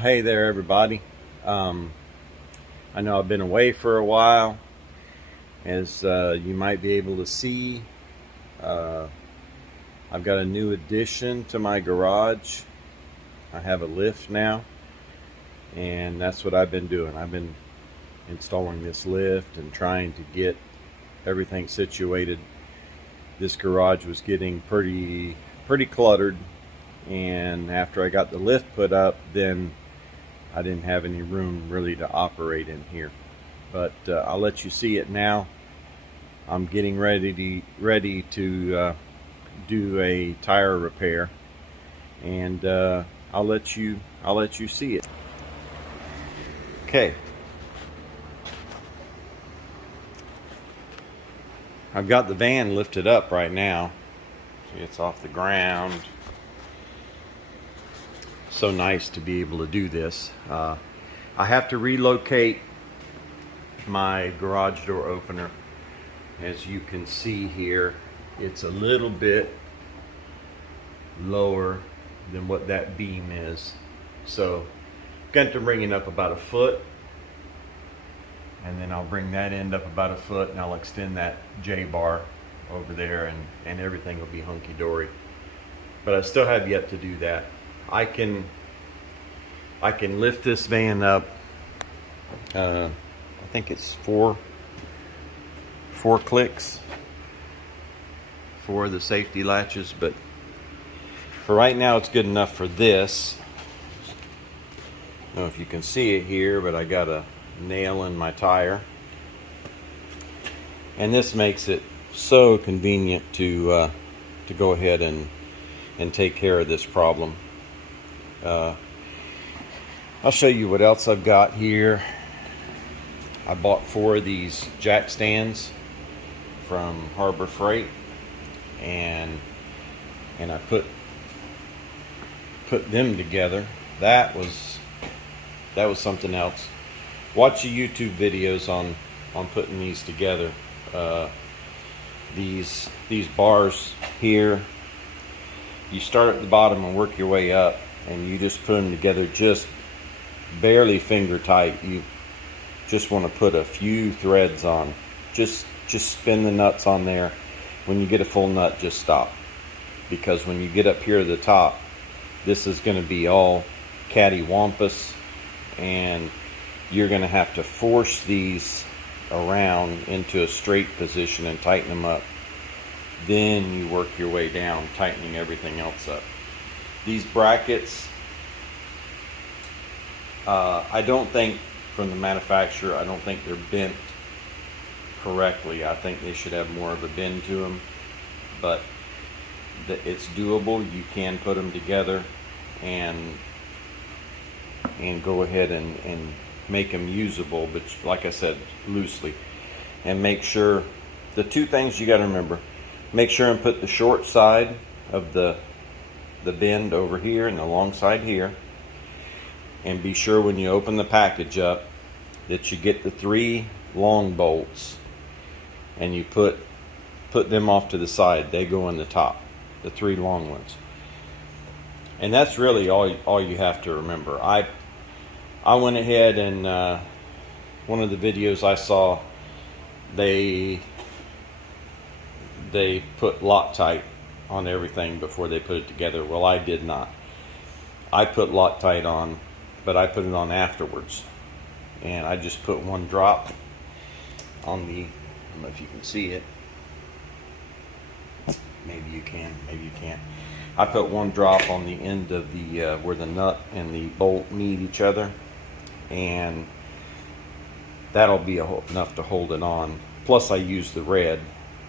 Hey there, everybody. I know I've been away for a while. As you might be able to see, I've got a new addition to my garage. I have a lift now, and that's what I've been doing. I've been installing this lift and trying to get everything situated. This garage was getting pretty cluttered, and after I got the lift put up, then I didn't have any room really to operate in here. But I'll let you see it now. I'm getting ready to do a tire repair, and I'll let you see it. Okay. I've got the van lifted up right now. See, it's off the ground. So nice to be able to do this. I have to relocate my garage door opener. As you can see here, it's a little bit lower than what that beam is. So I'm going to bring it up about a foot, and then I'll bring that end up about a foot, and I'll extend that J-bar over there, and everything will be hunky-dory. But I still have yet to do that. I can lift this van up. I think it's four clicks for the safety latches, but for right now it's good enough for this. I don't know if you can see it here, but I got a nail in my tire, and this makes it so convenient to go ahead and take care of this problem. I'll show you what else I've got here. I bought 4 of these jack stands from Harbour Freight, and I put them together. That was something else. Watch the YouTube videos on putting these together. These bars here, you start at the bottom and work your way up, and you just put them together just barely finger tight. You just want to put a few threads on. Just spin the nuts on there. When you get a full nut, just stop, because when you get up here at the top, this is going to be all cattywampus, and you're going to have to force these around into a straight position and tighten them up. Then you work your way down, tightening everything else up. These brackets, I don't think, from the manufacturer, I don't think they're bent correctly. I think they should have more of a bend to them, but it's doable. You can put them together and go ahead and make them usable, but like I said, loosely. And make sure, the 2 things you got to remember: make sure and put the short side of the bend over here and the long side here, and be sure when you open the package up that you get the 3 long bolts, and you put them off to the side. They go in the top, the 3 long ones. And that's really all you have to remember. I went ahead and one of the videos I saw, they put Loctite on everything before they put it together. Well, I did not. I put Loctite on, but I put it on afterwards, and I just put 1 drop on the, I don't know if you can see it, maybe you can, maybe you can't. I put 1 drop on the end of the where the nut and the bolt meet each other, and that'll be enough to hold it on. Plus I used the red.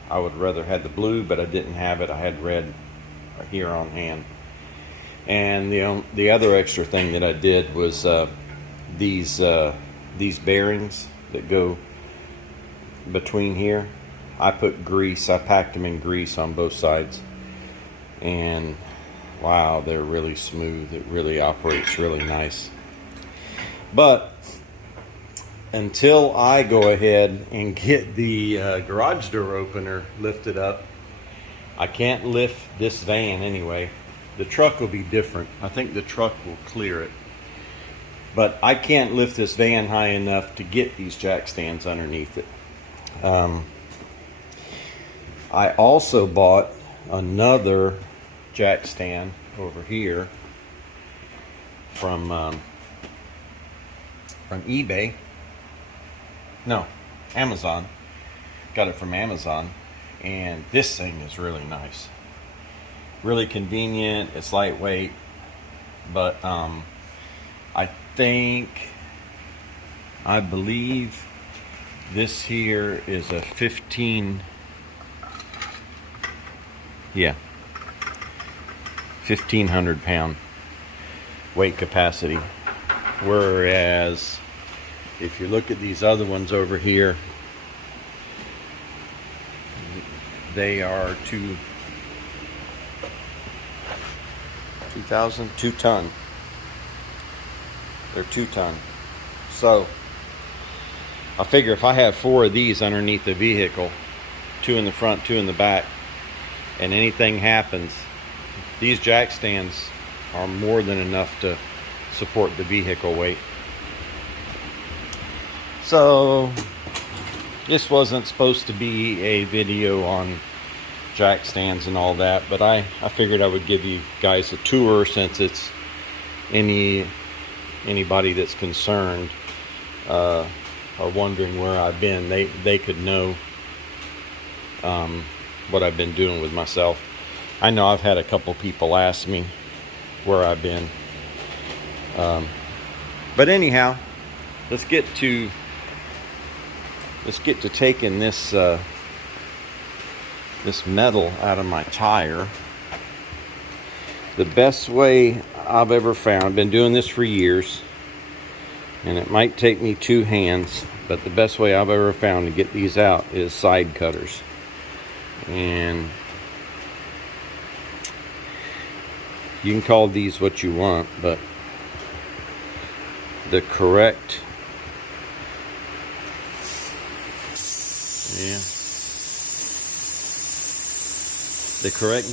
I would rather had the blue, but I didn't have it. I had red here on hand. And the other extra thing that I did was these bearings that go between here. I put grease. I packed them in grease on both sides, and wow, they're really smooth. It really operates really nice. But until I go ahead and get the garage door opener lifted up, I can't lift this van anyway. The truck will be different. I think the truck will clear it. But I can't lift this van high enough to get these jack stands underneath it. I also bought another jack stand over here from eBay. No, Amazon. Got it from Amazon, and this thing is really nice, really convenient. It's lightweight, but I believe this here is a 1,500 pound weight capacity, whereas if you look at these other ones over here, they are 2 ton. They're 2 ton. So I figure if I have 4 of these underneath the vehicle, 2 in the front, 2 in the back, and anything happens, these jack stands are more than enough to support the vehicle weight. So this wasn't supposed to be a video on jack stands and all that, but I figured I would give you guys a tour, since it's anybody that's concerned or wondering where I've been, they could know what I've been doing with myself. I know I've had a couple people ask me where I've been, but anyhow, let's get to taking this this metal out of my tire. The best way I've ever found, I've been doing this for years, and it might take me 2 hands, but the best way I've ever found to get these out is side cutters. And you can call these what you want, but the correct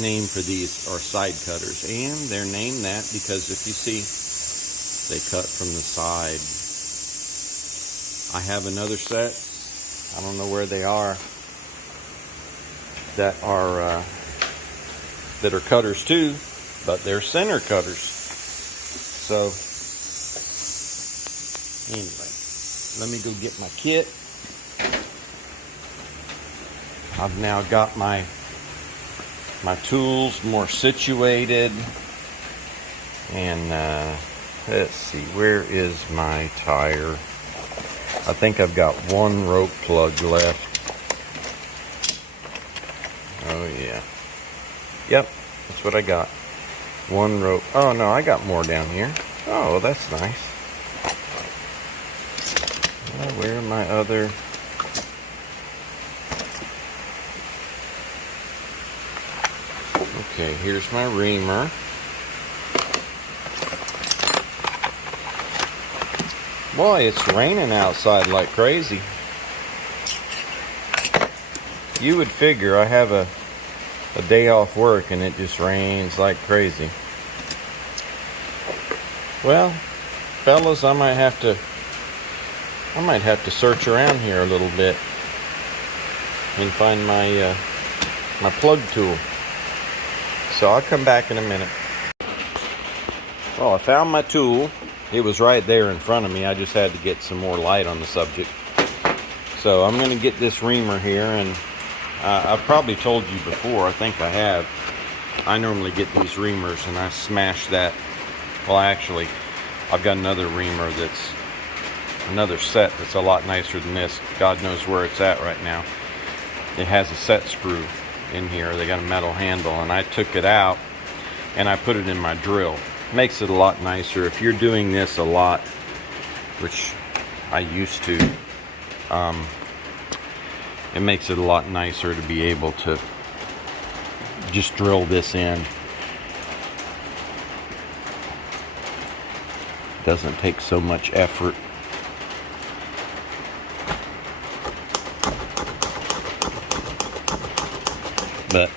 name for these are side cutters, and they're named that because if you see, they cut from the side. I have another set, I don't know where they are, that are cutters too, but they're center cutters. So anyway, let me go get my kit. I've now got my tools more situated, and let's see, where is my tire? I think I've got 1 rope plug left. Oh yeah, yep, that's what I got. 1 rope. Oh no, I got more down here. Oh, well, that's nice. Where are my other? Okay, here's my reamer. Boy, it's raining outside like crazy. You would figure I have a day off work and it just rains like crazy. Well, fellas, I might have to search around here a little bit and find my my plug tool. So I'll come back in a minute. Well, I found my tool. It was right there in front of me. I just had to get some more light on the subject. So I'm going to get this reamer here, and I've probably told you before, I think I have. I normally get these reamers and I smash that. Well, actually, I've got another reamer that's another set that's a lot nicer than this. God knows where it's at right now. It has a set screw in here. They got a metal handle, and I took it out and I put it in my drill. Makes it a lot nicer. If you're doing this a lot, which I used to, it makes it a lot nicer to be able to just drill this in. Doesn't take so much effort. But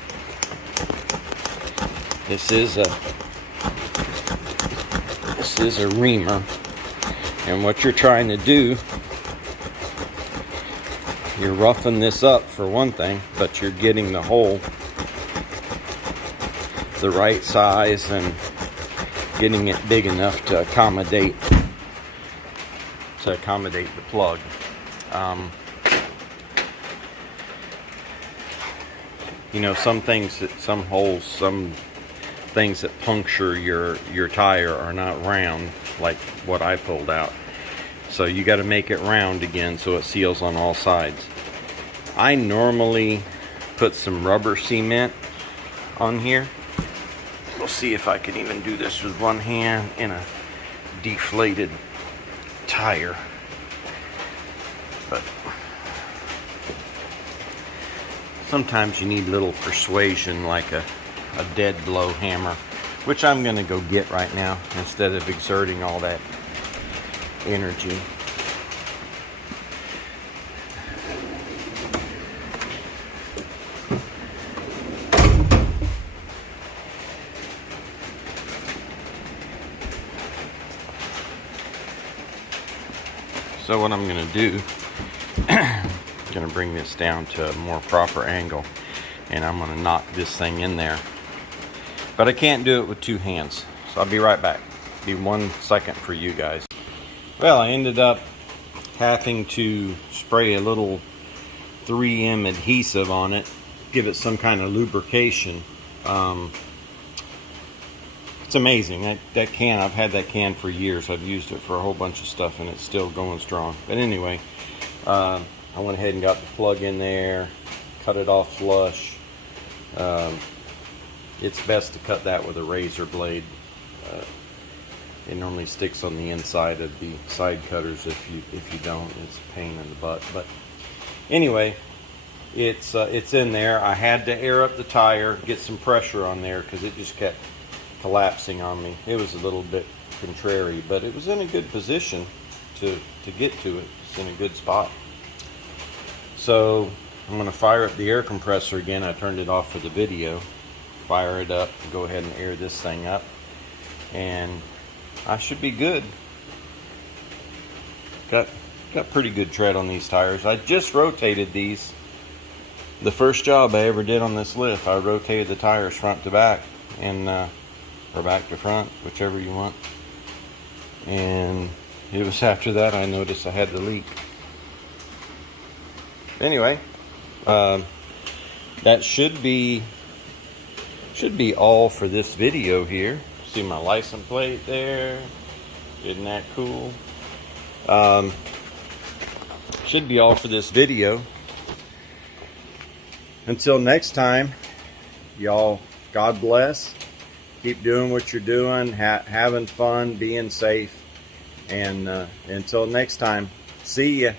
this is a reamer, And what you're trying to do, you're roughing this up for one thing, but you're getting the hole the right size and getting it big enough to accommodate the plug. You know, some things that puncture your tire are not round, like what I pulled out. So you got to make it round again so it seals on all sides. I normally put some rubber cement on here. We'll see if I can even do this with one hand in a deflated tire. But sometimes you need a little persuasion, like a dead blow hammer, which I'm going to go get right now instead of exerting all that energy. So what I'm going to do, I'm going to bring this down to a more proper angle, and I'm going to knock this thing in there. But I can't do it with two hands, so I'll be right back. Be 1 second for you guys. Well, I ended up having to spray a little 3M adhesive on it, give it some kind of lubrication. It's amazing. That can, I've had that can for years. I've used it for a whole bunch of stuff and it's still going strong. But anyway, I went ahead and got the plug in there, cut it off flush. It's best to cut that with a razor blade. It normally sticks on the inside of the side cutters. If you don't, it's a pain in the butt. But anyway, it's in there. I had to air up the tire, get some pressure on there because it just kept collapsing on me. It was a little bit contrary, but it was in a good position to get to it. It's in a good spot. So I'm going to fire up the air compressor again. I turned it off for the video. Fire it up, go ahead and air this thing up, and I should be good. Got pretty good tread on these tires. I just rotated these. The first job I ever did on this lift, I rotated the tires front to back, and or back to front, whichever you want. And it was after that I noticed I had the leak. Anyway, that should be all for this video here. See my license plate there? Isn't that cool? Should be all for this video. Until next time, y'all, God bless. Keep doing what you're doing, having fun, being safe. And until next time, see ya.